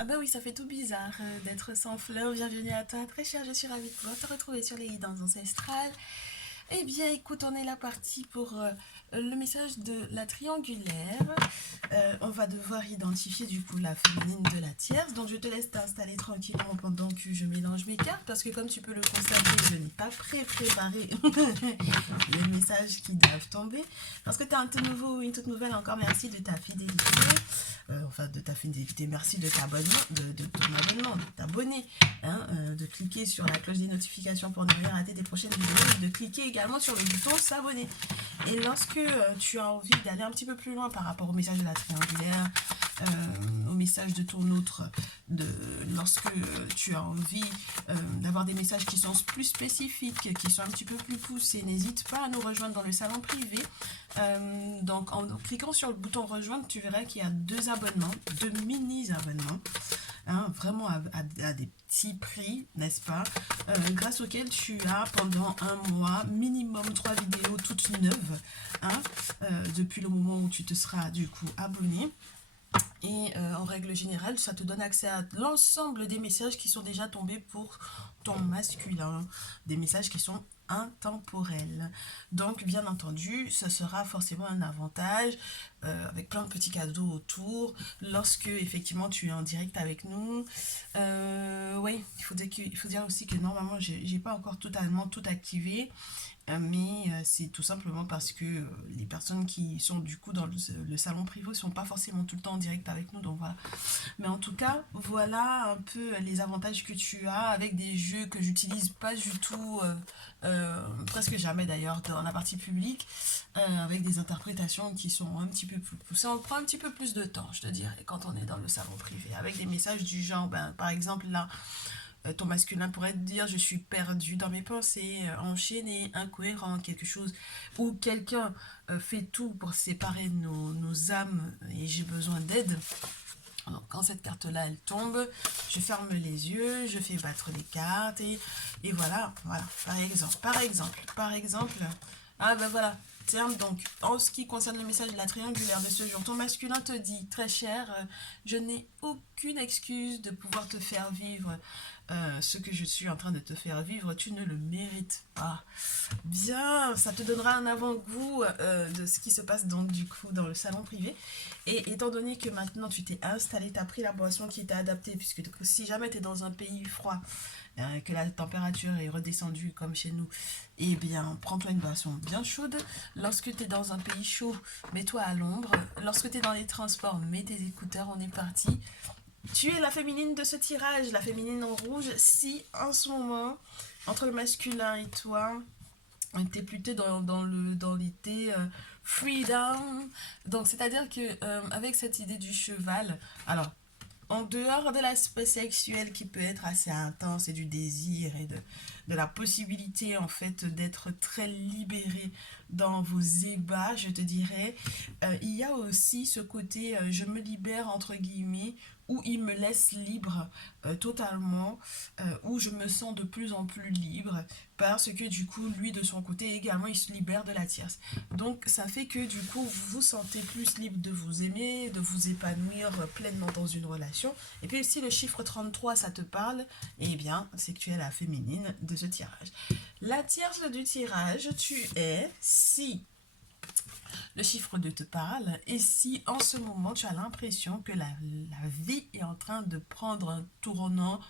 Ah bah oui, ça fait tout bizarre d'être sans fleurs. Bienvenue à toi, très cher. Je suis ravie de pouvoir te retrouver sur les guidances ancestrales. Eh bien, écoute, on est là parti pour le message de la triangulaire. On va devoir identifier du coup la féminine de la tierce. Donc, je te laisse t'installer tranquillement pendant que je mélange mes cartes parce que comme tu peux le constater, je n'ai pas préparé les messages qui doivent tomber. Parce que tu as un tout nouveau ou une toute nouvelle, encore merci de ta fidélité. Enfin, de ta fidélité, merci de ton abonnement, de t'abonner, hein, de cliquer sur la cloche des notifications pour ne rien rater des prochaines vidéos et de cliquer également sur le bouton s'abonner. Et lorsque tu as envie d'aller un petit peu plus loin par rapport au message de la triangulaire, au message de ton autre, lorsque tu as envie d'avoir des messages qui sont plus spécifiques, qui sont un petit peu plus poussés, n'hésite pas à nous rejoindre dans le salon privé. Donc en cliquant sur le bouton rejoindre, tu verras qu'il y a deux abonnements, deux mini-abonnements, hein, vraiment à des petits prix, n'est-ce pas, grâce auxquels tu as pendant un mois minimum 3 vidéos toutes neuves, hein, depuis le moment où tu te seras du coup abonné. Et en règle générale, ça te donne accès à l'ensemble des messages qui sont déjà tombés pour ton masculin. Des messages qui sont intemporels. Donc, bien entendu, ce sera forcément un avantage avec plein de petits cadeaux autour. Lorsque, effectivement, tu es en direct avec nous. Oui, il faut dire aussi que normalement, j'ai pas encore totalement tout activé. Mais c'est tout simplement parce que les personnes qui sont du coup dans le salon privé ne sont pas forcément tout le temps en direct avec nous, donc voilà. Mais en tout cas, voilà un peu les avantages que tu as avec des jeux que j'utilise pas du tout, presque jamais d'ailleurs dans la partie publique, avec des interprétations qui sont un petit peu plus poussées. On prend un petit peu plus de temps, je te dirais, quand on est dans le salon privé, avec des messages du genre, ben, par exemple là, ton masculin pourrait te dire je suis perdu dans mes pensées, enchaîné, incohérent, quelque chose, ou quelqu'un fait tout pour séparer nos âmes et j'ai besoin d'aide. Donc quand cette carte-là elle tombe, je ferme les yeux, je fais battre les cartes et voilà, voilà, par exemple, ah ben voilà, tiens, donc en ce qui concerne le message de la triangulaire de ce jour, ton masculin te dit, très cher, je n'ai aucune excuse de pouvoir te faire vivre ce que je suis en train de te faire vivre, tu ne le mérites pas. Bien, ça te donnera un avant-goût de ce qui se passe donc du coup dans le salon privé. Et étant donné que maintenant tu t'es installé, tu as pris la boisson qui était adaptée, puisque si jamais tu es dans un pays froid, que la température est redescendue comme chez nous, eh bien prends-toi une boisson bien chaude. Lorsque tu es dans un pays chaud, mets-toi à l'ombre. Lorsque tu es dans les transports, mets tes écouteurs, on est parti. Tu es la féminine de ce tirage, la féminine en rouge. Si en ce moment, entre le masculin et toi, t'es plutôt dans l'été freedom. Donc, c'est-à-dire que avec cette idée du cheval, alors, en dehors de l'aspect sexuel qui peut être assez intense et du désir et de la possibilité en fait d'être très libéré dans vos ébats, je te dirais, il y a aussi ce côté je me libère entre guillemets où il me laisse libre totalement, où je me sens de plus en plus libre parce que du coup lui de son côté également il se libère de la tierce. Donc ça fait que du coup vous vous sentez plus libre de vous aimer, de vous épanouir pleinement dans une relation. Et puis si le chiffre 33 ça te parle, eh bien c'est que tu es la féminine de ce tirage. La tierce du tirage, tu es si le chiffre 2 te parle et si en ce moment tu as l'impression que la vie est en train de prendre un tournant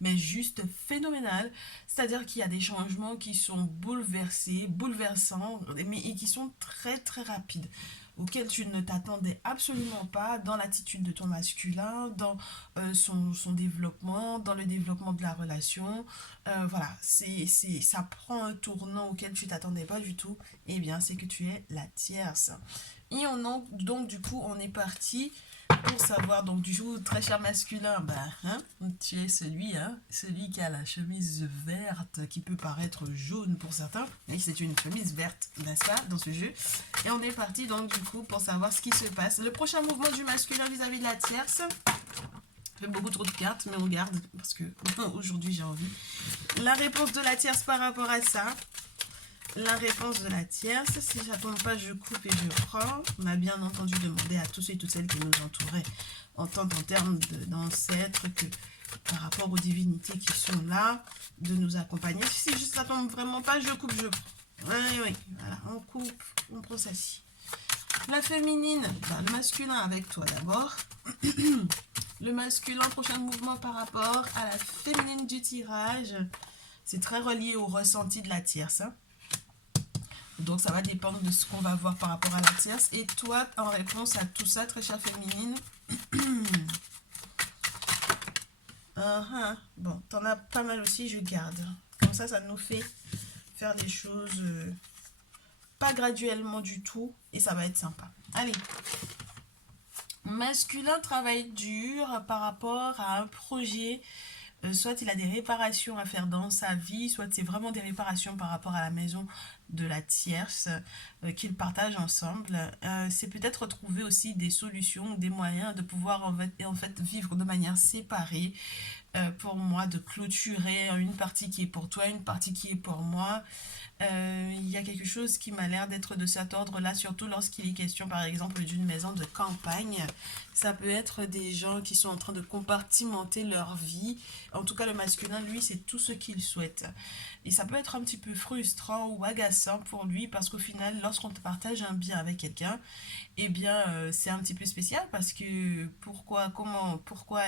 mais juste phénoménal. C'est-à-dire qu'il y a des changements qui sont bouleversants, mais et qui sont très très rapides, auxquels tu ne t'attendais absolument pas dans l'attitude de ton masculin, dans son développement, dans le développement de la relation. Voilà, ça prend un tournant auquel tu t'attendais pas du tout. Eh bien, c'est que tu es la tierce. Et donc du coup, on est parti pour savoir, donc du coup, très cher masculin, bah, hein, tu es celui qui a la chemise verte, qui peut paraître jaune pour certains, mais c'est une chemise verte, n'est-ce pas, dans ce jeu. Et on est parti donc du coup pour savoir ce qui se passe. Le prochain mouvement du masculin vis-à-vis de la tierce. Fait beaucoup trop de cartes, mais on garde, parce que aujourd'hui j'ai envie. La réponse de la tierce par rapport à ça. la réponse de la tierce. Si ça tombe pas, je coupe et je prends. On a bien entendu demander à tous ceux et toutes celles qui nous entouraient, en tant qu'en termes d'ancêtres, que par rapport aux divinités qui sont là, de nous accompagner. Si ça tombe vraiment pas, je coupe, je prends. Oui, oui, voilà, on coupe, on prend celle-ci. La féminine, le masculin avec toi d'abord. Le masculin, prochain mouvement par rapport à la féminine du tirage. C'est très relié au ressenti de la tierce. Hein. Donc, ça va dépendre de ce qu'on va voir par rapport à la tierce. Et toi, en réponse à tout ça, très chère féminine. Bon, t'en as pas mal aussi, je garde. Comme ça nous fait faire des choses pas graduellement du tout. Et ça va être sympa. Allez. Masculin travaille dur par rapport à un projet. Soit il a des réparations à faire dans sa vie, soit c'est vraiment des réparations par rapport à la maison de la tierce qu'ils partagent ensemble. C'est peut-être trouver aussi des solutions, des moyens de pouvoir en fait vivre de manière séparée. Pour moi, de clôturer une partie qui est pour toi, une partie qui est pour moi. Il y a quelque chose qui m'a l'air d'être de cet ordre-là, surtout lorsqu'il est question, par exemple, d'une maison de campagne. Ça peut être des gens qui sont en train de compartimenter leur vie. En tout cas, le masculin, lui, c'est tout ce qu'il souhaite. Et ça peut être un petit peu frustrant ou agaçant pour lui, parce qu'au final, lorsqu'on partage un bien avec quelqu'un, eh bien, c'est un petit peu spécial, parce que pourquoi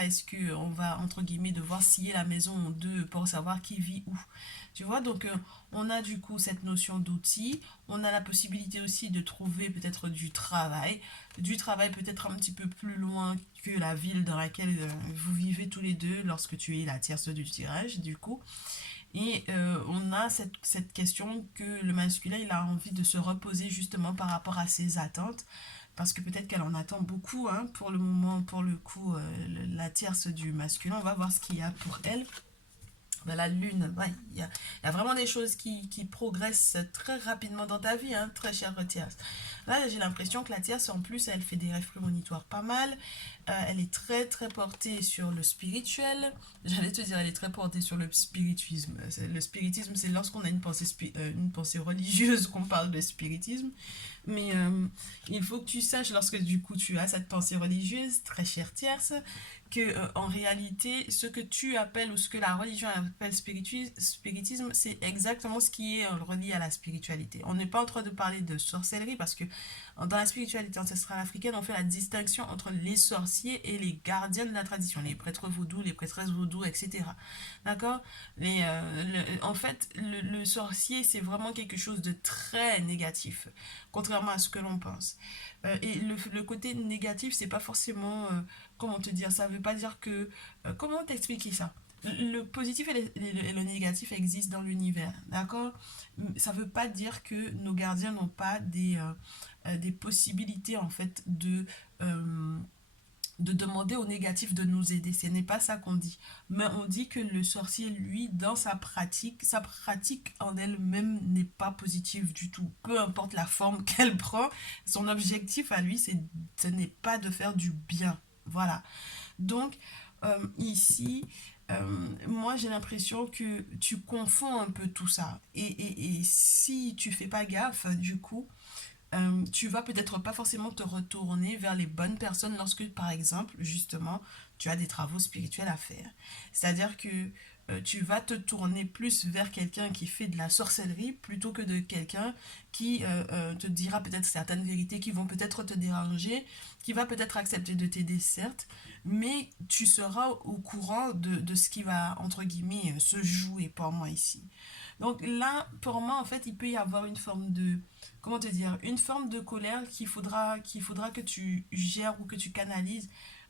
est-ce qu'on va, entre guillemets, devoir scier la maison en deux pour savoir qui vit où? Tu vois, donc on a du coup cette notion d'outil, on a la possibilité aussi de trouver peut-être du travail peut-être un petit peu plus loin que la ville dans laquelle vous vivez tous les deux lorsque tu es la tierce du tirage, du coup. Et on a cette question que le masculin, il a envie de se reposer justement par rapport à ses attentes. Parce que peut-être qu'elle en attend beaucoup, hein, pour le moment, pour le coup, la tierce du masculin. On va voir ce qu'il y a pour elle. La lune, ouais, il y a vraiment des choses qui progressent très rapidement dans ta vie, hein, très chère tierce. Là, j'ai l'impression que la tierce, en plus, elle fait des rêves prémonitoires pas mal. Elle est très, très portée sur le spirituel. J'allais te dire, elle est très portée sur le spiritisme. Le spiritisme, c'est lorsqu'on a une pensée religieuse qu'on parle de spiritisme. Mais il faut que tu saches, lorsque du coup tu as cette pensée religieuse, très chère tierce, que en réalité, ce que tu appelles ou ce que la religion appelle spiritisme, c'est exactement ce qui est relié à la spiritualité. On n'est pas en train de parler de sorcellerie, parce que dans la spiritualité ancestrale africaine, on fait la distinction entre les sorciers et les gardiens de la tradition, les prêtres vaudous, les prêtresses vaudous, etc. D'accord. En fait, le sorcier, c'est vraiment quelque chose de très négatif, contrairement à ce que l'on pense. Et le côté négatif, c'est pas forcément, comment te dire, ça veut pas dire que, comment t'expliquer ça? Le positif et le négatif existent dans l'univers, d'accord? Ça veut pas dire que nos gardiens n'ont pas des possibilités, en fait, de demander au négatif de nous aider. Ce n'est pas ça qu'on dit. Mais on dit que le sorcier, lui, dans sa pratique en elle-même n'est pas positive du tout. Peu importe la forme qu'elle prend, son objectif à lui, ce n'est pas de faire du bien. Voilà. Donc, ici, moi, j'ai l'impression que tu confonds un peu tout ça. Et si tu fais pas gaffe, du coup, tu vas peut-être pas forcément te retourner vers les bonnes personnes lorsque, par exemple, justement, tu as des travaux spirituels à faire. C'est-à-dire que tu vas te tourner plus vers quelqu'un qui fait de la sorcellerie plutôt que de quelqu'un qui te dira peut-être certaines vérités qui vont peut-être te déranger, qui va peut-être accepter de t'aider, certes, mais tu seras au courant de ce qui va, entre guillemets, se jouer pour moi ici. Donc là, pour moi, en fait, il peut y avoir une forme de, comment te dire, une forme de colère qu'il faudra que tu gères ou que tu canalises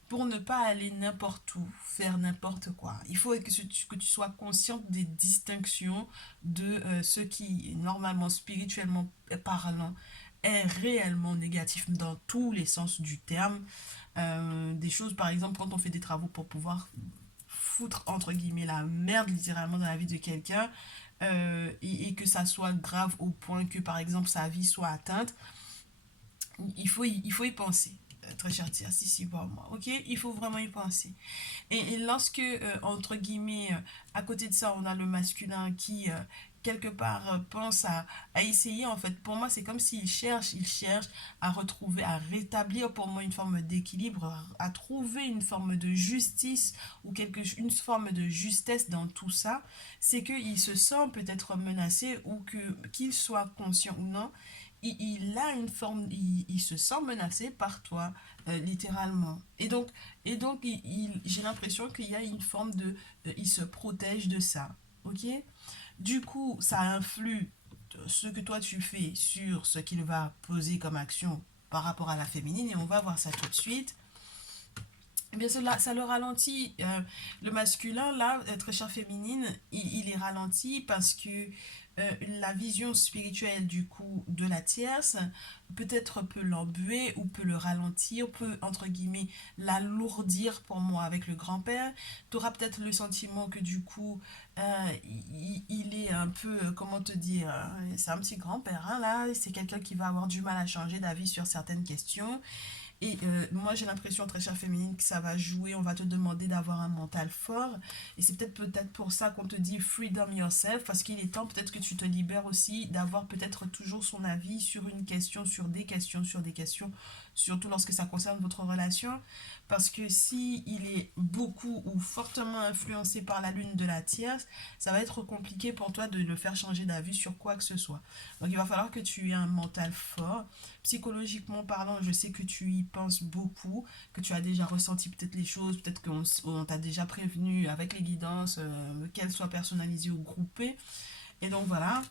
pour ne pas aller n'importe où, faire n'importe quoi. Il faut que tu sois consciente des distinctions de ce qui, normalement, spirituellement parlant, est réellement négatif dans tous les sens du terme. Des choses, par exemple, quand on fait des travaux pour pouvoir foutre, entre guillemets, la merde littéralement dans la vie de quelqu'un, et que ça soit grave au point que, par exemple, sa vie soit atteinte, il faut y penser. Très cher tir, si, bon, moi, ok, il faut vraiment y penser. Et lorsque, entre guillemets, à côté de ça, on a le masculin quelque part, pense à essayer, en fait. Pour moi, c'est comme s'il cherche à retrouver, à rétablir pour moi une forme d'équilibre, à trouver une forme de justice ou une forme de justesse dans tout ça. C'est qu'il se sent peut-être menacé ou qu'il soit conscient ou non, il a une forme, il se sent menacé par toi, littéralement. Et donc j'ai l'impression qu'il y a une forme de, il se protège de ça, ok? Du coup, ça influe ce que toi tu fais sur ce qu'il va poser comme action par rapport à la féminine, et on va voir ça tout de suite. Eh bien, cela, ça le ralentit. Le masculin, là, très chère féminine, il est ralenti parce que la vision spirituelle, du coup, de la tierce, peut-être peut l'embuer ou peut le ralentir, peut, entre guillemets, l'alourdir pour moi avec le grand-père. Tu auras peut-être le sentiment que, du coup, il est un peu, comment te dire, c'est un petit grand-père, hein, là, c'est quelqu'un qui va avoir du mal à changer d'avis sur certaines questions. Et moi, j'ai l'impression, très chère féminine, que ça va jouer. On va te demander d'avoir un mental fort. Et c'est peut-être pour ça qu'on te dit freedom yourself, parce qu'il est temps peut-être que tu te libères aussi d'avoir peut-être toujours son avis sur une question, sur des questions, sur des questions, surtout lorsque ça concerne votre relation. Parce que si il est beaucoup ou fortement influencé par la lune de la tierce, ça va être compliqué pour toi de le faire changer d'avis sur quoi que ce soit. Donc il va falloir que tu aies un mental fort. Psychologiquement parlant, je sais que tu y penses beaucoup, que tu as déjà ressenti peut-être les choses, peut-être qu'on t'a déjà prévenu avec les guidances, qu'elles soient personnalisées ou groupées. Et donc voilà,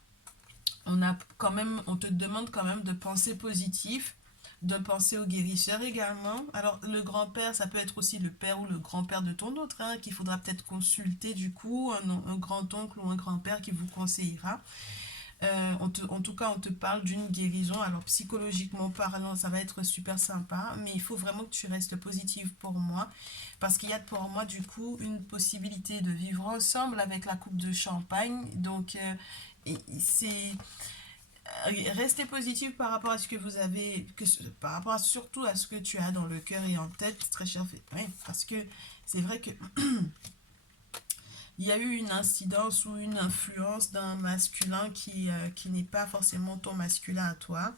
on te demande quand même de penser positif, de penser au guérisseur également. Alors le grand-père, ça peut être aussi le père ou le grand-père de ton autre, hein, qu'il faudra peut-être consulter du coup, un grand-oncle ou un grand-père qui vous conseillera. En tout cas, on te parle d'une guérison. Alors, psychologiquement parlant, ça va être super sympa, mais il faut vraiment que tu restes positive pour moi, parce qu'il y a pour moi, du coup, une possibilité de vivre ensemble avec la coupe de champagne. Donc, c'est rester positive par rapport à ce que vous avez, par rapport surtout à ce que tu as dans le cœur et en tête, très cher. Oui, parce que c'est vrai que il y a eu une incidence ou une influence d'un masculin qui n'est pas forcément ton masculin à toi,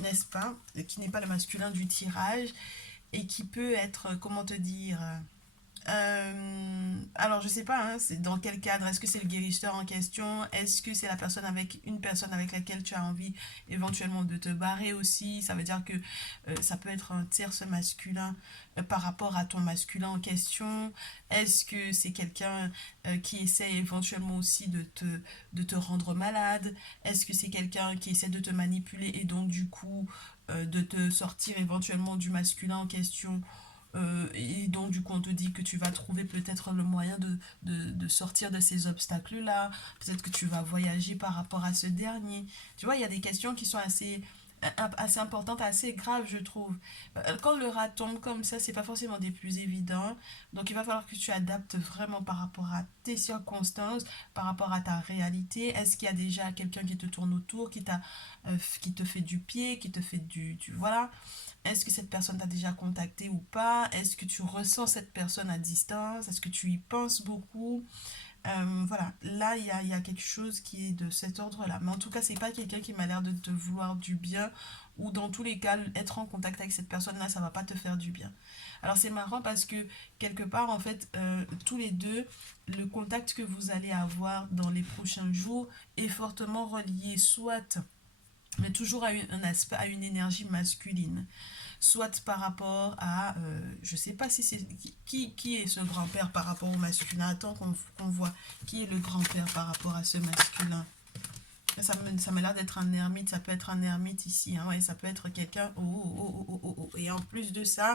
n'est-ce pas? Qui n'est pas le masculin du tirage et qui peut être, comment te dire, alors, je sais pas, hein, c'est dans quel cadre. Est-ce que c'est le guérisseur en question? Est-ce que c'est une personne avec laquelle tu as envie éventuellement de te barrer aussi? Ça veut dire que ça peut être un tierce masculin par rapport à ton masculin en question. Est-ce que c'est quelqu'un qui essaie éventuellement aussi de te rendre malade? Est-ce que c'est quelqu'un qui essaie de te manipuler et donc du coup de te sortir éventuellement du masculin en question? Et donc, du coup, on te dit que tu vas trouver peut-être le moyen de sortir de ces obstacles-là. Peut-être que tu vas voyager par rapport à ce dernier. Tu vois, il y a des questions qui sont assez importantes, assez graves, je trouve. Quand le rat tombe comme ça, c'est pas forcément des plus évidents. Donc, il va falloir que tu adaptes vraiment par rapport à tes circonstances, par rapport à ta réalité. Est-ce qu'il y a déjà quelqu'un qui te tourne autour, qui te fait du pied, qui te fait voilà. Est-ce que cette personne t'a déjà contacté ou pas? Est-ce que tu ressens cette personne à distance? Est-ce que tu y penses beaucoup? Voilà, là, il y a quelque chose qui est de cet ordre-là. Mais en tout cas, c'est pas quelqu'un qui m'a l'air de te vouloir du bien, ou dans tous les cas, être en contact avec cette personne-là, ça va pas te faire du bien. Alors, c'est marrant parce que, quelque part, en fait, tous les deux, le contact que vous allez avoir dans les prochains jours est fortement relié soit mais toujours un aspect, à une énergie masculine. Soit par rapport à, je sais pas si c'est, qui est ce grand-père par rapport au masculin. Attends qu'on voit qui est le grand-père par rapport à ce masculin. Ça m'a l'air d'être un ermite, ça peut être un ermite ici, hein, ouais, ça peut être quelqu'un, oh. Et en plus de ça,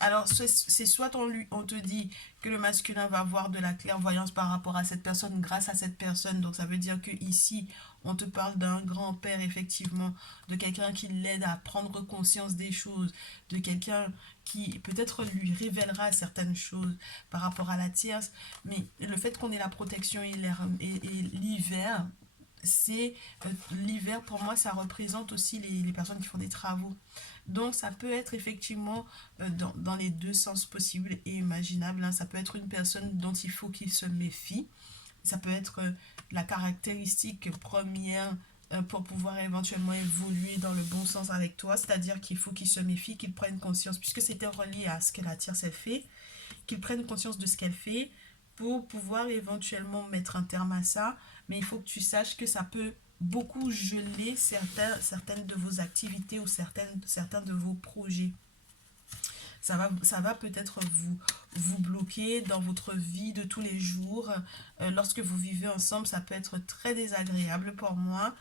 alors c'est soit on te dit que le masculin va avoir de la clairvoyance par rapport à cette personne grâce à cette personne, donc ça veut dire que ici, on te parle d'un grand-père, effectivement, de quelqu'un qui l'aide à prendre conscience des choses, de quelqu'un qui peut-être lui révélera certaines choses par rapport à la tierce, mais le fait qu'on ait la protection et l'hiver, c'est l'hiver pour moi ça représente aussi les personnes qui font des travaux, donc ça peut être effectivement dans les deux sens possibles et imaginables, hein. Ça peut être une personne dont il faut qu'il se méfie ça peut être la caractéristique première pour pouvoir éventuellement évoluer dans le bon sens avec toi, c'est-à-dire qu'il faut qu'il se méfie, qu'il prenne conscience, puisque c'était relié à ce que la tierce elle fait, qu'il prenne conscience de ce qu'elle fait pour pouvoir éventuellement mettre un terme à ça, mais il faut que tu saches que ça peut beaucoup geler certaines de vos activités ou certains de vos projets. Ça va peut-être vous bloquer dans votre vie de tous les jours. Lorsque vous vivez ensemble, ça peut être très désagréable pour moi.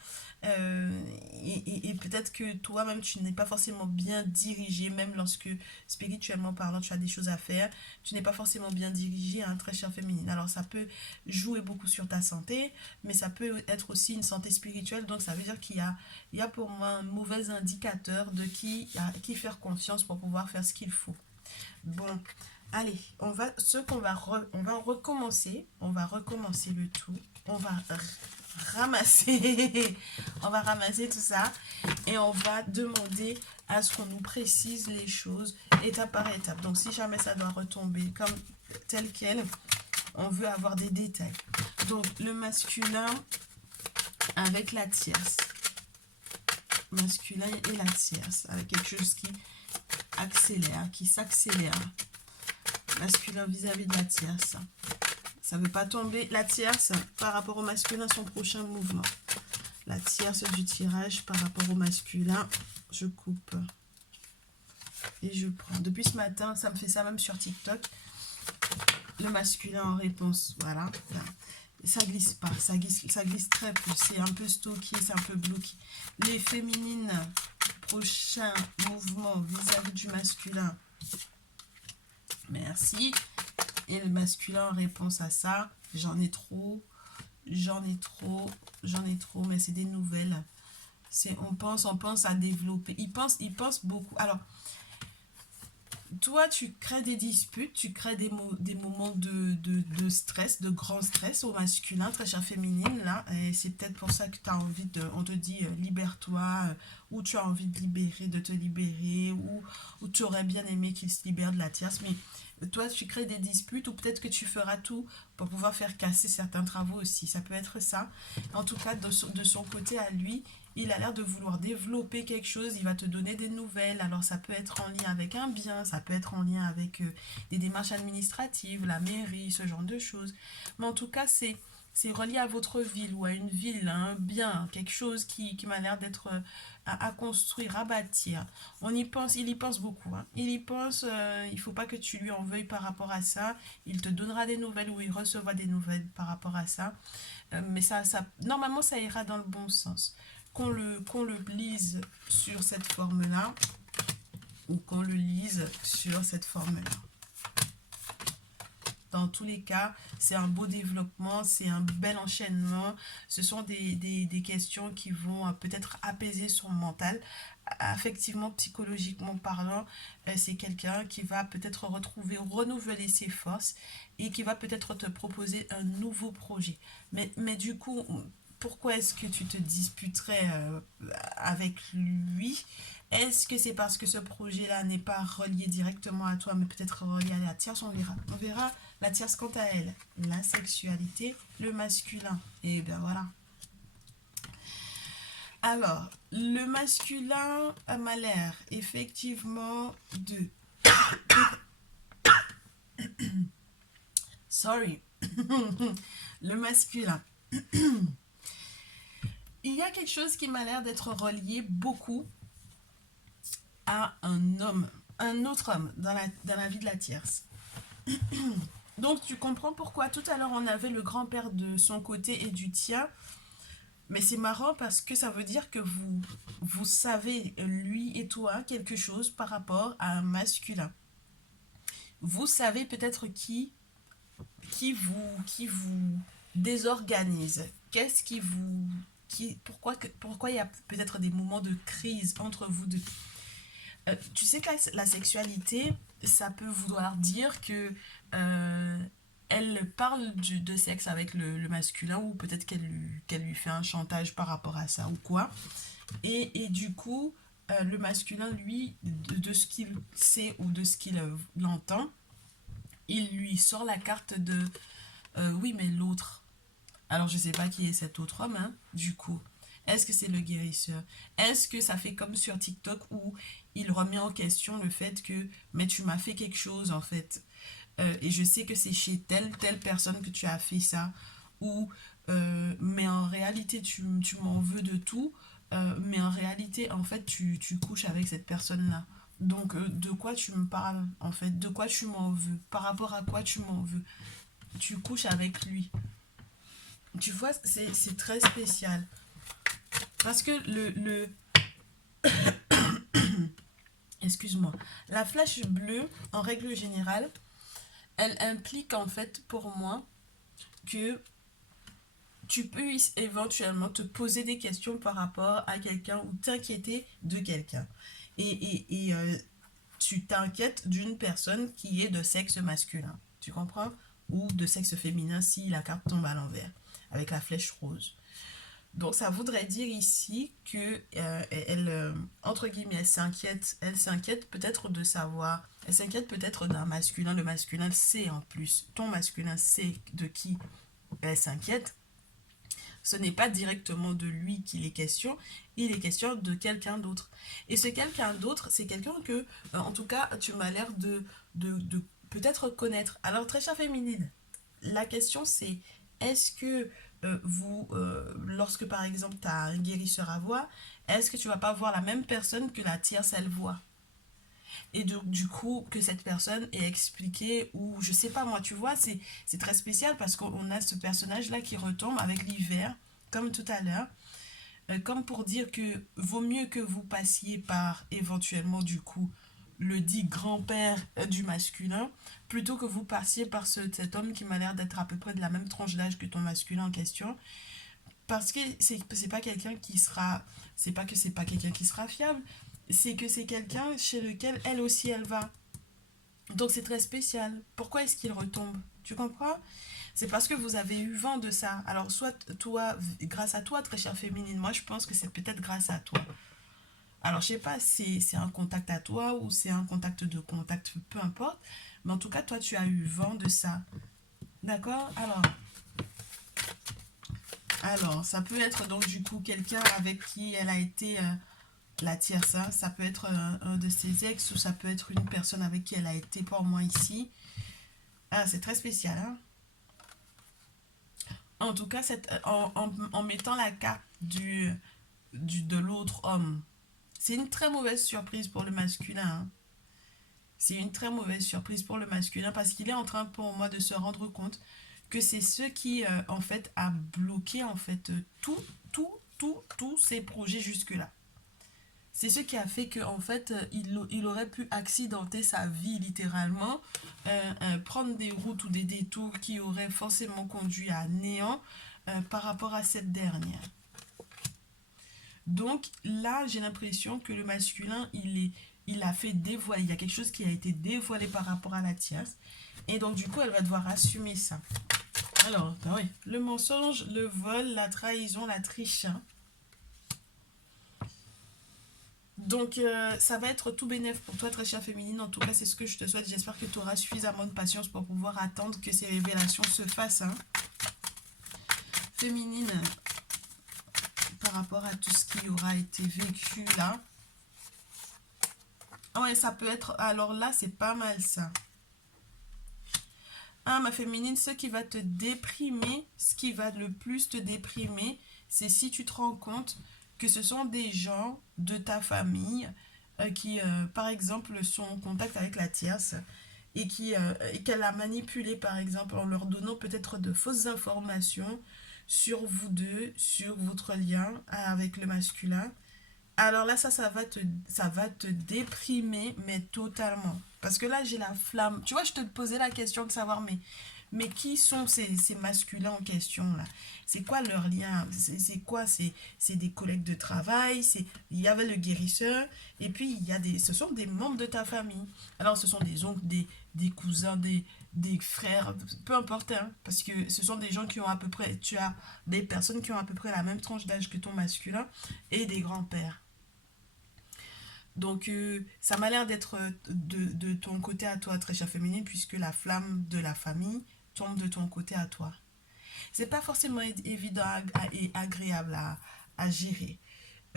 Et peut-être que toi-même, tu n'es pas forcément bien dirigé, même lorsque spirituellement parlant, tu as des choses à faire. Tu n'es pas forcément bien dirigé, hein, très chère féminine. Alors, ça peut jouer beaucoup sur ta santé, mais ça peut être aussi une santé spirituelle. Donc, ça veut dire il y a pour moi un mauvais indicateur de à qui faire confiance pour pouvoir faire ce qu'il faut. Bon, allez, on va recommencer. On va recommencer le tout. On va ramasser, on va ramasser tout ça et on va demander à ce qu'on nous précise les choses étape par étape. Donc, si jamais ça doit retomber comme tel quel, on veut avoir des détails. Donc, le masculin avec la tierce. Masculin et la tierce, avec quelque chose qui accélère, qui s'accélère. Masculin vis-à-vis de la tierce. Ça ne veut pas tomber. La tierce par rapport au masculin, son prochain mouvement. La tierce du tirage par rapport au masculin. Je coupe. Et je prends. Depuis ce matin, ça me fait ça même sur TikTok. Le masculin en réponse. Voilà. Ça glisse pas. Ça glisse très peu. C'est un peu stocké, c'est un peu bloqué. Les féminines, prochain mouvement vis-à-vis du masculin. Merci. Et le masculin en réponse à ça, j'en ai trop, mais c'est des nouvelles. On pense à développer. Il pense beaucoup. Alors, toi, tu crées des disputes, tu crées des moments de stress, de grand stress au masculin, très chère féminine, là. Et c'est peut-être pour ça que tu as envie on te dit libère-toi, ou tu as envie de te libérer, ou tu aurais bien aimé qu'il se libère de la tierce. Mais toi, tu crées des disputes, ou peut-être que tu feras tout pour pouvoir faire casser certains travaux aussi. Ça peut être ça. En tout cas, de son côté à lui, il a l'air de vouloir développer quelque chose, il va te donner des nouvelles. Alors ça peut être en lien avec un bien, ça peut être en lien avec des démarches administratives, la mairie, ce genre de choses. Mais en tout cas, c'est relié à votre ville ou à une ville, à un bien, quelque chose qui m'a l'air d'être à construire, à bâtir. Il y pense beaucoup. Hein. Il y pense, il ne faut pas que tu lui en veuilles par rapport à ça. Il te donnera des nouvelles ou il recevra des nouvelles par rapport à ça. Mais normalement, ça ira dans le bon sens. Qu'on le lise sur cette forme-là ou qu'on le lise sur cette forme-là. Dans tous les cas, c'est un beau développement, c'est un bel enchaînement. Ce sont des questions qui vont peut-être apaiser son mental. Affectivement, psychologiquement parlant, c'est quelqu'un qui va peut-être renouveler ses forces et qui va peut-être te proposer un nouveau projet. Mais du coup, pourquoi est-ce que tu te disputerais avec lui? Est-ce que c'est parce que ce projet-là n'est pas relié directement à toi, mais peut-être relié à la tierce? On verra. On verra la tierce quant à elle. La sexualité, le masculin. Et bien voilà. Alors, le masculin m'a l'air effectivement de... Sorry. Le masculin. Il y a quelque chose qui m'a l'air d'être relié beaucoup à un autre homme dans la vie de la tierce. Donc tu comprends pourquoi tout à l'heure on avait le grand-père de son côté et du tien. Mais c'est marrant parce que ça veut dire que vous savez, lui et toi, quelque chose par rapport à un masculin. Vous savez peut-être qui vous désorganise. Qu'est-ce qui vous... pourquoi il y a peut-être des moments de crise entre vous deux. Tu sais que la sexualité, ça peut vouloir dire que elle parle de sexe avec le masculin ou peut-être qu'elle lui fait un chantage par rapport à ça ou quoi. Et du coup, le masculin, lui, de ce qu'il sait ou de ce qu'il entend, il lui sort la carte de oui, mais l'autre. Alors, je ne sais pas qui est cet autre homme, hein, du coup. Est-ce que c'est le guérisseur? Est-ce que ça fait comme sur TikTok où il remet en question le fait que, mais tu m'as fait quelque chose en fait. Et je sais que c'est chez telle personne que tu as fait ça. Ou, mais en réalité, tu m'en veux de tout. Mais en réalité, en fait, tu couches avec cette personne-là. Donc, de quoi tu me parles, en fait? De quoi tu m'en veux? Par rapport à quoi tu m'en veux? Tu couches avec lui. Tu vois, c'est très spécial. Parce que excuse-moi, la flèche bleue, en règle générale, elle implique en fait pour moi que tu peux éventuellement te poser des questions par rapport à quelqu'un ou t'inquiéter de quelqu'un. Tu t'inquiètes d'une personne qui est de sexe masculin. Tu comprends? Ou de sexe féminin si la carte tombe à l'envers, avec la flèche rose. Donc ça voudrait dire ici que entre guillemets, elle s'inquiète peut-être de savoir, elle s'inquiète peut-être d'un masculin, le masculin sait en plus, ton masculin sait de qui elle s'inquiète. Ce n'est pas directement de lui qu'il est question, il est question de quelqu'un d'autre. Et ce quelqu'un d'autre, c'est quelqu'un que, en tout cas, tu m'as l'air de peut-être connaître. Alors, très chère féminine, la question c'est, est-ce que lorsque par exemple tu as un guérisseur à voix, est-ce que tu vas pas voir la même personne que la tierce elle voit? Et du coup, que cette personne ait expliqué, ou je sais pas moi, tu vois, c'est très spécial parce qu'on a ce personnage-là qui retombe avec l'hiver, comme tout à l'heure, comme pour dire que vaut mieux que vous passiez par éventuellement du coup le dit grand-père du masculin, plutôt que vous passiez par cet homme qui m'a l'air d'être à peu près de la même tranche d'âge que ton masculin en question, parce que c'est pas quelqu'un qui sera, c'est pas que c'est pas quelqu'un qui sera fiable, c'est que c'est quelqu'un chez lequel elle aussi elle va. Donc c'est très spécial. Pourquoi est-ce qu'il retombe? Tu comprends? C'est parce que vous avez eu vent de ça. Alors soit toi, grâce à toi, très chère féminine, moi je pense que c'est peut-être grâce à toi. Alors je sais pas si c'est un contact à toi ou c'est un contact de contact, peu importe. Mais en tout cas, toi tu as eu vent de ça. D'accord? Alors, ça peut être donc du coup quelqu'un avec qui elle a été la tierce, hein. Ça peut être un de ses ex ou ça peut être une personne avec qui elle a été pour moi ici. Ah, c'est très spécial, hein. En tout cas, en mettant la carte de l'autre homme, c'est une très mauvaise surprise pour le masculin, hein. C'est une très mauvaise surprise pour le masculin parce qu'il est en train pour moi de se rendre compte que c'est ce qui en fait a bloqué en fait tous ses projets jusque-là. C'est ce qui a fait qu'en fait, il aurait pu accidenter sa vie littéralement, prendre des routes ou des détours qui auraient forcément conduit à néant par rapport à cette dernière. Donc là, j'ai l'impression que le masculin, il a fait dévoiler, il y a quelque chose qui a été dévoilé par rapport à la tierce. Et donc du coup, elle va devoir assumer ça. Alors, ben oui, le mensonge, le vol, la trahison, la triche, hein. Donc, ça va être tout bénéf pour toi, très chère féminine. En tout cas, c'est ce que je te souhaite. J'espère que tu auras suffisamment de patience pour pouvoir attendre que ces révélations se fassent, hein. Féminine, par rapport à tout ce qui aura été vécu là. Ah ouais, ça peut être... Alors là, c'est pas mal ça. Ah, ma féminine, ce qui va te déprimer, ce qui va le plus te déprimer, c'est si tu te rends compte que ce sont des gens de ta famille qui, par exemple, sont en contact avec la tierce et qu'elle a manipulé, par exemple, en leur donnant peut-être de fausses informations sur vous deux, sur votre lien avec le masculin. Alors là, ça va te déprimer, mais totalement. Parce que là, j'ai la flamme. Tu vois, je te posais la question de savoir, mais qui sont ces masculins en question là? C'est quoi leur lien? C'est quoi? C'est des collègues de travail? Il y avait le guérisseur, et puis ce sont des membres de ta famille. Alors, ce sont des oncles, des cousins, des frères, peu importe, hein, parce que ce sont des gens qui ont à peu près, tu as des personnes qui ont à peu près la même tranche d'âge que ton masculin et des grands-pères. Donc, ça m'a l'air d'être de ton côté à toi, très chère féminine, puisque la flamme de la famille tombe de ton côté à toi. C'est pas forcément évident et agréable à gérer.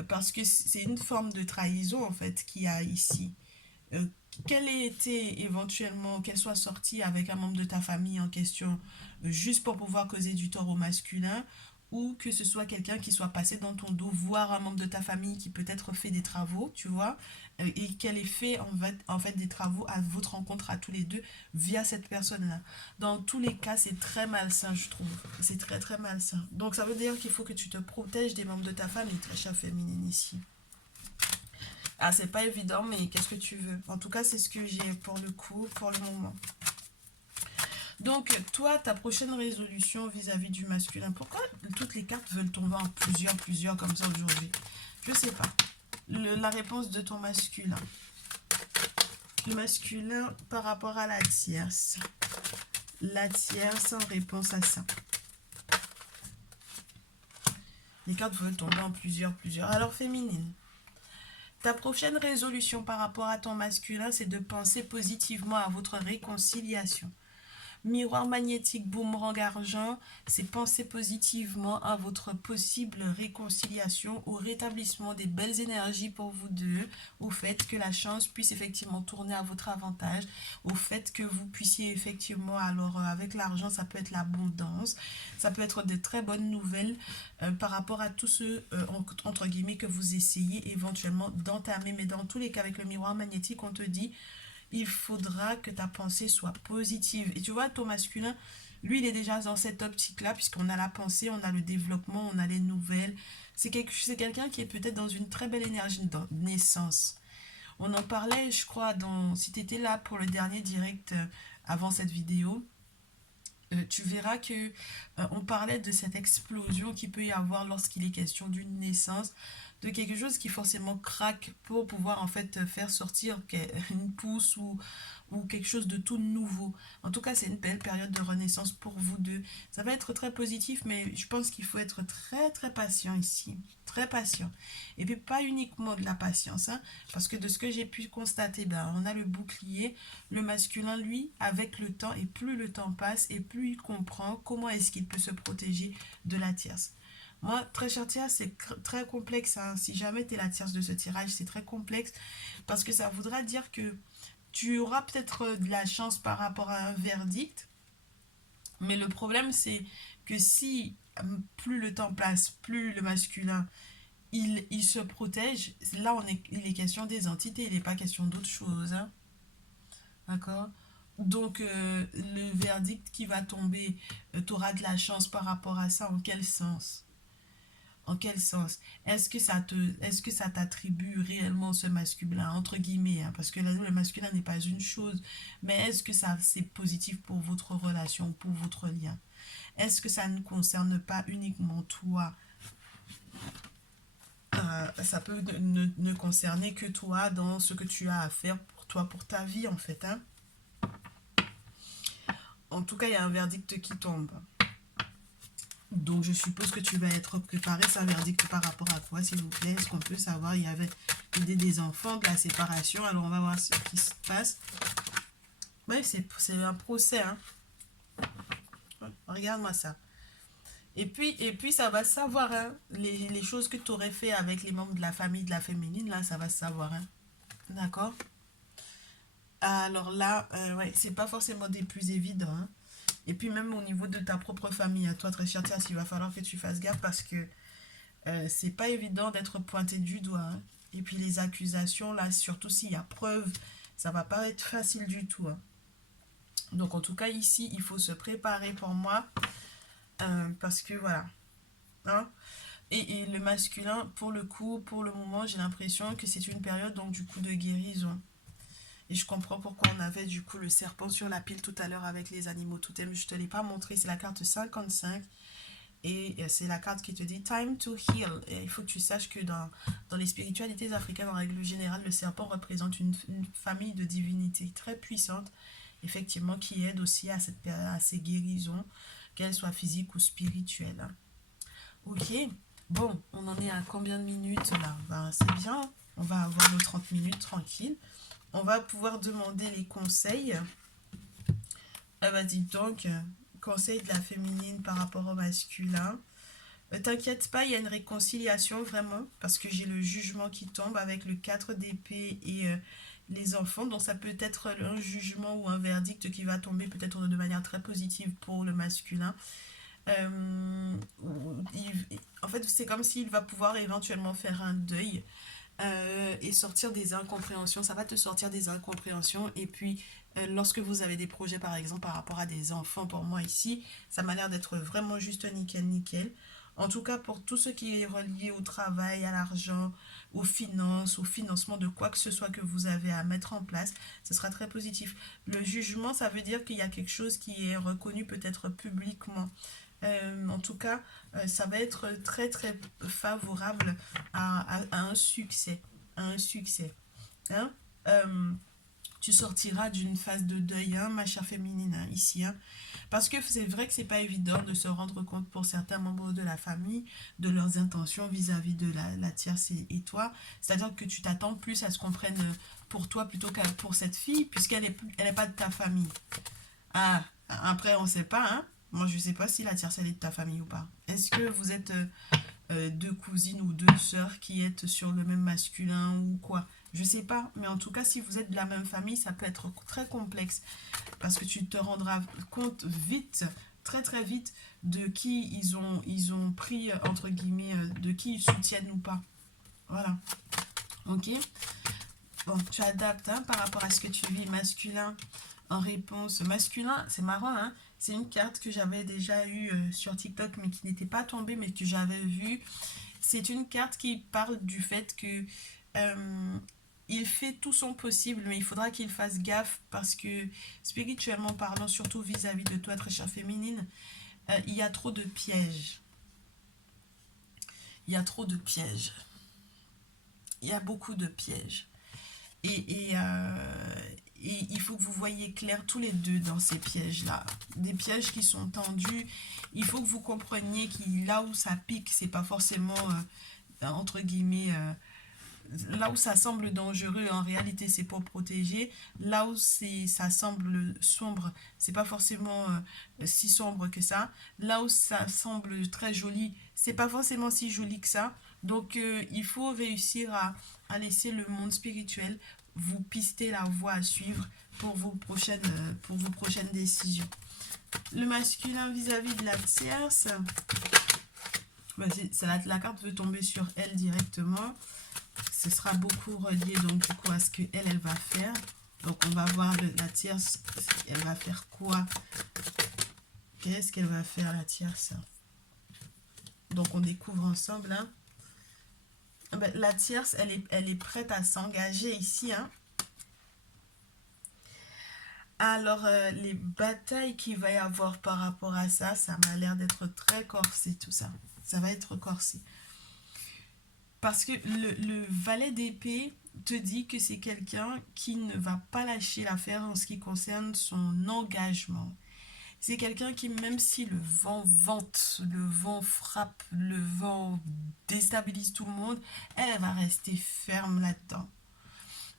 Parce que c'est une forme de trahison, en fait, qu'il y a ici. Euh, Qu'elle ait été éventuellement, qu'elle soit sortie avec un membre de ta famille en question, juste pour pouvoir causer du tort au masculin, ou que ce soit quelqu'un qui soit passé dans ton dos, voire un membre de ta famille qui peut-être fait des travaux, tu vois, et qu'elle ait fait en fait des travaux à votre rencontre à tous les deux via cette personne-là. Dans tous les cas, c'est très malsain, je trouve. C'est très très malsain. Donc ça veut dire qu'il faut que tu te protèges des membres de ta famille, très chère féminine ici. Ah, c'est pas évident, mais qu'est-ce que tu veux? En tout cas, c'est ce que j'ai pour le coup, pour le moment. Donc, toi, ta prochaine résolution vis-à-vis du masculin, pourquoi toutes les cartes veulent tomber en plusieurs comme ça aujourd'hui? Je sais pas. La réponse de ton masculin. Le masculin par rapport à la tierce. La tierce en réponse à ça. Les cartes veulent tomber en plusieurs. Alors, féminine. Ta prochaine résolution par rapport à ton masculin, c'est de penser positivement à votre réconciliation. Miroir magnétique boomerang argent, c'est penser positivement à votre possible réconciliation, au rétablissement des belles énergies pour vous deux, au fait que la chance puisse effectivement tourner à votre avantage, au fait que vous puissiez effectivement, alors avec l'argent, ça peut être l'abondance, ça peut être de très bonnes nouvelles par rapport à tout ce, entre guillemets, que vous essayez éventuellement d'entamer. Mais dans tous les cas, avec le miroir magnétique, on te dit il faudra que ta pensée soit positive. Et tu vois, ton masculin, lui, il est déjà dans cette optique-là, puisqu'on a la pensée, on a le développement, on a les nouvelles. C'est quelqu'un qui est peut-être dans une très belle énergie de naissance. On en parlait, je crois, si tu étais là pour le dernier direct avant cette vidéo. Tu verras que on parlait de cette explosion qu'il peut y avoir lorsqu'il est question d'une naissance, de quelque chose qui forcément craque pour pouvoir en fait faire sortir une pousse ou quelque chose de tout nouveau. En tout cas, c'est une belle période de renaissance pour vous deux. Ça va être très positif, mais je pense qu'il faut être très très patient ici. Très patient. Et puis pas uniquement de la patience, hein, parce que de ce que j'ai pu constater, on a le bouclier, le masculin, lui, avec le temps, et plus le temps passe, et plus il comprend comment est-ce qu'il peut se protéger de la tierce. Moi, très cher tierce, c'est très complexe, hein. Si jamais tu es la tierce de ce tirage, c'est très complexe, parce que ça voudra dire que tu auras peut-être de la chance par rapport à un verdict, mais le problème, c'est que si plus le temps passe, plus le masculin, il se protège, là, il est question des entités, il n'est pas question d'autre chose, hein. D'accord? Donc, le verdict qui va tomber, tu auras de la chance par rapport à ça. En quel sens? En quel sens? Est-ce que ça t'attribue réellement ce masculin, entre guillemets, hein, parce que là, le masculin n'est pas une chose, mais est-ce que ça, c'est positif pour votre relation, pour votre lien? Est-ce que ça ne concerne pas uniquement toi? Ça peut ne concerner que toi dans ce que tu as à faire pour toi, pour ta vie, en fait, hein? En tout cas, il y a un verdict qui tombe. Donc, je suppose que tu vas être préparé. C'est un verdict par rapport à quoi, s'il vous plaît? Est-ce qu'on peut savoir? Il y avait l'idée des enfants, de la séparation. Alors, on va voir ce qui se passe. Oui, c'est un procès, hein. Regarde-moi ça. Et puis, ça va se savoir, hein. Les choses que tu aurais fait avec les membres de la famille de la féminine, là, ça va se savoir, hein. D'accord? Alors là, ouais, c'est pas forcément des plus évidents, hein. Et puis même au niveau de ta propre famille, à toi très cher Tierce, il va falloir que tu fasses gaffe parce que c'est pas évident d'être pointé du doigt, hein. Et puis les accusations, là, surtout s'il y a preuve, ça va pas être facile du tout, hein. Donc en tout cas ici, il faut se préparer pour moi parce que voilà, hein. Et le masculin, pour le coup, pour le moment, j'ai l'impression que c'est une période donc du coup de guérison. Et je comprends pourquoi on avait du coup le serpent sur la pile tout à l'heure avec les animaux totems. Je ne te l'ai pas montré, c'est la carte 55. Et c'est la carte qui te dit Time to heal. Et il faut que tu saches que dans les spiritualités africaines, en règle générale, le serpent représente une famille de divinités très puissante, effectivement, qui aide aussi à ces guérisons, qu'elles soient physiques ou spirituelles. Ok, bon, on en est à combien de minutes là? C'est bien, on va avoir nos 30 minutes tranquille. On va pouvoir demander les conseils. Ah bah dis donc, conseil de la féminine par rapport au masculin. T'inquiète pas, il y a une réconciliation vraiment, parce que j'ai le jugement qui tombe avec le 4 d'épée et les enfants. Donc ça peut être un jugement ou un verdict qui va tomber peut-être de manière très positive pour le masculin. Euh, en fait, c'est comme s'il va pouvoir éventuellement faire un deuil et sortir des incompréhensions. Ça va te sortir des incompréhensions. Et puis, lorsque vous avez des projets, par exemple, par rapport à des enfants, pour moi ici, ça m'a l'air d'être vraiment juste nickel, nickel. En tout cas, pour tout ce qui est relié au travail, à l'argent, aux finances, au financement de quoi que ce soit que vous avez à mettre en place, ce sera très positif. Le jugement, ça veut dire qu'il y a quelque chose qui est reconnu peut-être publiquement. En tout cas, ça va être très très favorable à un succès. À un succès. Hein? Euh, Tu sortiras d'une phase de deuil, hein, ma chère féminine, hein, ici. Hein. Parce que c'est vrai que c'est pas évident de se rendre compte pour certains membres de la famille de leurs intentions vis-à-vis de la tierce et toi. C'est-à-dire que tu t'attends plus à ce qu'on prenne pour toi plutôt que pour cette fille, puisqu'elle elle est pas de ta famille. Ah, après, on sait pas, hein. Moi, je sais pas si la tierce, elle est de ta famille ou pas. Est-ce que vous êtes deux cousines ou deux sœurs qui êtes sur le même masculin ou quoi? Je sais pas, mais en tout cas, si vous êtes de la même famille, ça peut être très complexe parce que tu te rendras compte vite, très très vite, de qui ils ont pris, entre guillemets, de qui ils soutiennent ou pas. Voilà, ok? Bon, tu adaptes hein, par rapport à ce que tu vis masculin en réponse. Masculin, c'est marrant, hein? C'est une carte que j'avais déjà eue sur TikTok, mais qui n'était pas tombée, mais que j'avais vue. C'est une carte qui parle du fait que euh, il fait tout son possible, mais il faudra qu'il fasse gaffe parce que spirituellement parlant, surtout vis-à-vis de toi, très chère féminine, il y a trop de pièges. Il y a trop de pièges. Il y a beaucoup de pièges. Et il faut que vous voyez clair tous les deux dans ces pièges-là. Des pièges qui sont tendus. Il faut que vous compreniez que là où ça pique, c'est pas forcément, entre guillemets, là où ça semble dangereux, en réalité, c'est pour protéger. Là où ça semble sombre, c'est pas forcément si sombre que ça. Là où ça semble très joli, c'est pas forcément si joli que ça. Donc, il faut réussir à laisser le monde spirituel vous pister la voie à suivre pour vos prochaines décisions. Le masculin vis-à-vis de la tierce, bah, la carte veut tomber sur elle directement. Ce sera beaucoup relié donc du coup à ce qu'elle, elle va faire. Donc on va voir la tierce, elle va faire quoi? Qu'est-ce qu'elle va faire la tierce? Donc on découvre ensemble. Hein. Ben, la tierce, elle est prête à s'engager ici. Hein. Alors les batailles qu'il va y avoir par rapport à ça, ça m'a l'air d'être très corsé tout ça. Ça va être corsé. Parce que le valet d'épée te dit que c'est quelqu'un qui ne va pas lâcher l'affaire en ce qui concerne son engagement. C'est quelqu'un qui, même si le vent vente, le vent frappe, le vent déstabilise tout le monde, elle va rester ferme là-dedans.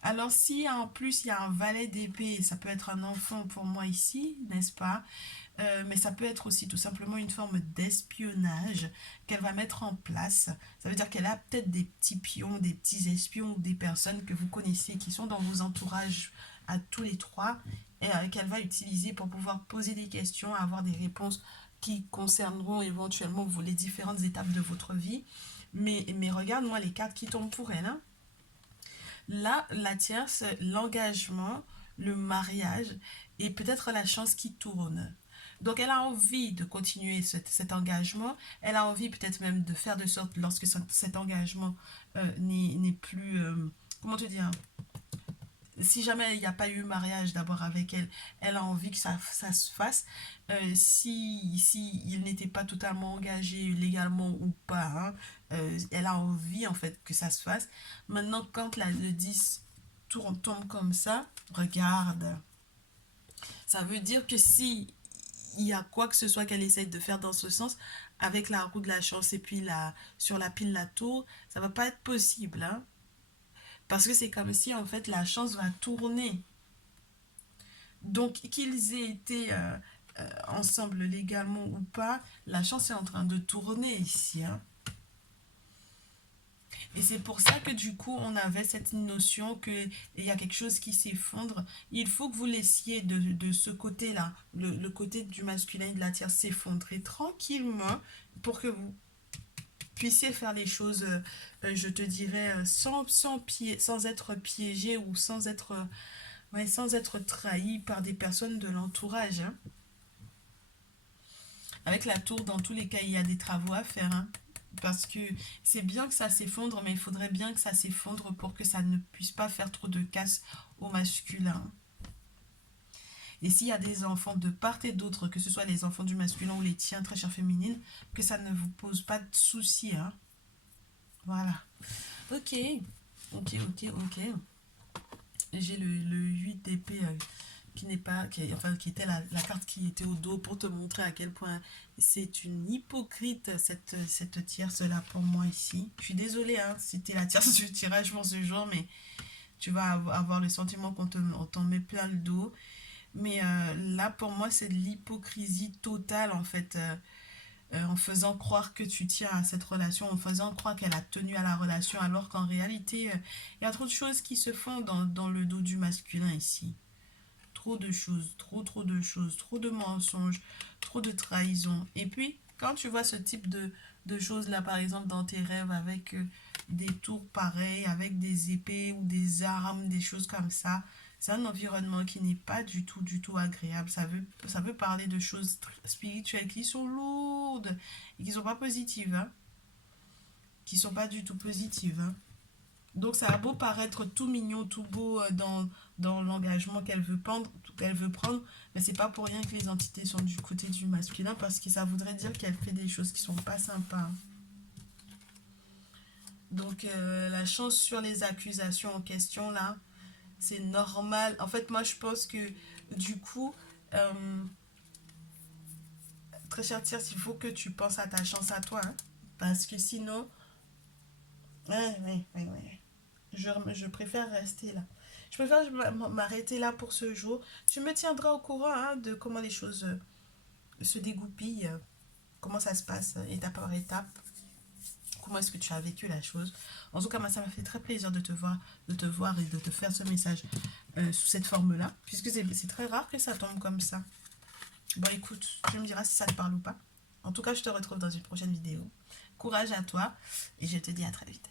Alors si en plus il y a un valet d'épée, ça peut être un enfant pour moi ici, n'est-ce pas? Mais ça peut être aussi tout simplement une forme d'espionnage qu'elle va mettre en place. Ça veut dire qu'elle a peut-être des petits pions, des petits espions ou des personnes que vous connaissez qui sont dans vos entourages à tous les trois et qu'elle va utiliser pour pouvoir poser des questions, avoir des réponses qui concerneront éventuellement les différentes étapes de votre vie. Mais regarde-moi les cartes qui tombent pour elle. Hein. Là, la tierce, l'engagement, le mariage et peut-être la chance qui tourne. Donc, elle a envie de continuer cet engagement. Elle a envie peut-être même de faire de sorte, lorsque cet engagement n'est plus... comment te dire? Si jamais il n'y a pas eu mariage d'abord avec elle, elle a envie que ça se fasse. Si il n'était pas totalement engagé légalement ou pas, hein, elle a envie en fait que ça se fasse. Maintenant, quand le 10 tombe comme ça, regarde. Ça veut dire que si il y a quoi que ce soit qu'elle essaye de faire dans ce sens, avec la roue de la chance et puis sur la pile la tour, ça va pas être possible. Hein? Parce que c'est comme si en fait la chance va tourner. Donc qu'ils aient été ensemble légalement ou pas, la chance est en train de tourner ici, hein. Et c'est pour ça que du coup, on avait cette notion qu'il y a quelque chose qui s'effondre. Il faut que vous laissiez de ce côté-là, le côté du masculin et de la tierce s'effondrer tranquillement pour que vous puissiez faire les choses, je te dirais, sans être piégé ou sans être, ouais, sans être trahi par des personnes de l'entourage, hein. Avec la tour, dans tous les cas, il y a des travaux à faire, hein. Parce que c'est bien que ça s'effondre, mais il faudrait bien que ça s'effondre pour que ça ne puisse pas faire trop de casse au masculin. Et s'il y a des enfants de part et d'autre, que ce soit les enfants du masculin ou les tiens, très chère féminine, que ça ne vous pose pas de soucis, hein. Voilà. Ok, ok. J'ai le 8 d'épée qui n'est pas, qui était la carte qui était au dos pour te montrer à quel point c'est une hypocrite cette tierce-là pour moi ici. Je suis désolée, hein, si t'es la tierce du tirage pour ce jour, mais tu vas avoir le sentiment on t'en met plein le dos. Mais là, pour moi, c'est de l'hypocrisie totale, en fait. En faisant croire que tu tiens à cette relation, en faisant croire qu'elle a tenu à la relation, alors qu'en réalité, il y a trop de choses qui se font dans le dos du masculin ici. Trop de choses, trop de choses, trop de mensonges, trop de trahison. Et puis, quand tu vois ce type de choses-là, par exemple, dans tes rêves, avec des tours pareils, avec des épées ou des armes, des choses comme ça, c'est un environnement qui n'est pas du tout agréable. Ça veut parler de choses spirituelles qui sont lourdes et qui ne sont pas positives, hein, qui ne sont pas du tout positives, hein. Donc ça a beau paraître tout mignon, tout beau dans l'engagement qu'elle veut prendre, mais c'est pas pour rien que les entités sont du côté du masculin, parce que ça voudrait dire qu'elle fait des choses qui sont pas sympas. Donc la chance sur les accusations en question là, c'est normal. En fait, moi je pense que du coup, très cher tierce, il faut que tu penses à ta chance à toi, hein, parce que sinon, ouais. Je préfère rester là. Je préfère m'arrêter là pour ce jour. Tu me tiendras au courant, hein, de comment les choses se dégoupillent, comment ça se passe étape par étape. Comment est-ce que tu as vécu la chose. En tout cas, moi, ça m'a fait très plaisir de te voir et de te faire ce message sous cette forme-là, puisque c'est très rare que ça tombe comme ça. Bon, écoute, tu me diras si ça te parle ou pas. En tout cas, je te retrouve dans une prochaine vidéo. Courage à toi et je te dis à très vite.